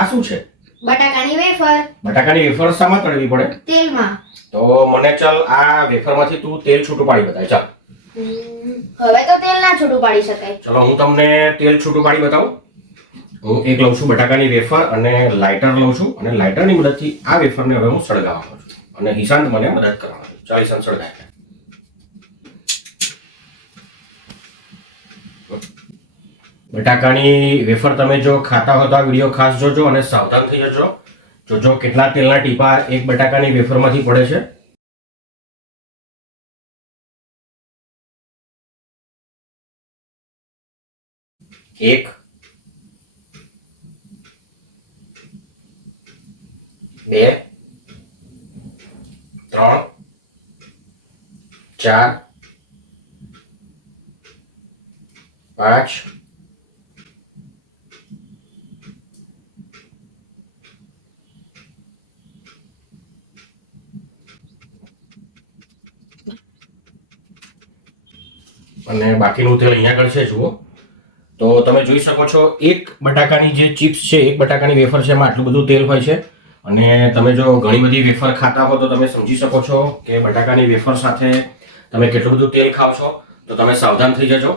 આ શું છે? બટાકાની વેફર. બટાકાની વેફર શામાં તળવી પડે? તેલમાં. તો મને ચાલ આ વેફરમાંથી તું તેલ છૂટું પાડી બતાય. ચાલ હવે તો તેલ ના છૂટું પાડી શકાય. ચલો હું તમને તેલ છૂટું પાડી બતાવું. હું એક લઉં છું બટાકાની વેફર અને લાઇટર લઉં છું અને લાઇટરની મદદથી આ વેફરને હવે હું સળગાવવાનો છું અને ઈશાંત મને મદદ કરવાનો છે. ચાલ ઈશાંત સળગાય. બટાકાની વેફર તમે જો ખાતા હો તો આ વિડીયો ખાસ જોજો અને સાવધાન થઈ જજો. જોજો કેટલા તેલના ટીપા એક બટાકાની વેફરમાંથી પડે છે. એક, બે, ત્રણ, ચાર, પાંચ, અને બાકીનું તેલ અહીંયા આગળ છે જુઓ. તો તમે જોઈ શકો છો એક બટાકાની જે ચિપ્સ છે, એક બટાકાની વેફર છે, એમાં આટલું બધું તેલ હોય છે. અને તમે જો ઘણી બધી વેફર ખાતા હો તો તમે સમજી શકો છો કે બટાકાની વેફર સાથે તમે કેટલું બધું તેલ ખાવ છો. તો તમે સાવધાન થઈ જજો.